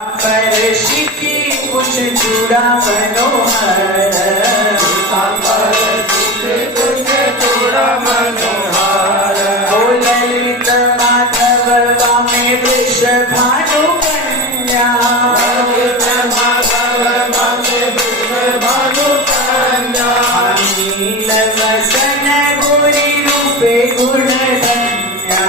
परशिकी कुछ जुड़ा मनोहर ओ ललित माधव वामे वृषभानु कन्या नील वसन गोरी रूपे गुण धन्या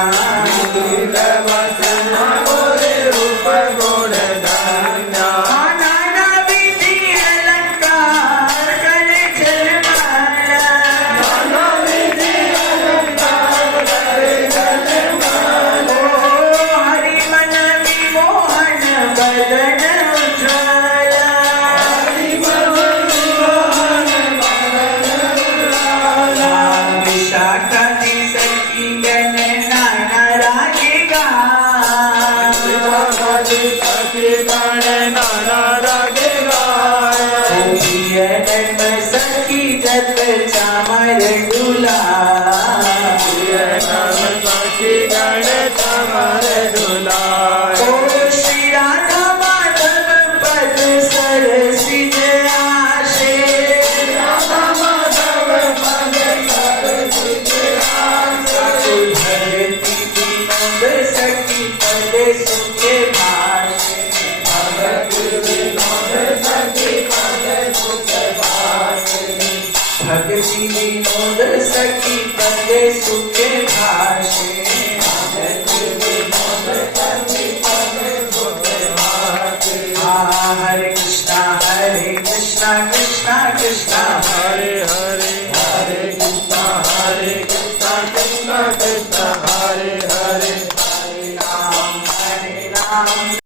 सखी जत चामर डुला ओ श्री राधा माधव पद सरसिज आशे भगति विनोद सखी पद सुखे भाषे भक्ति विनोद सखी पदे सुखे भाषे हरे कृष्णा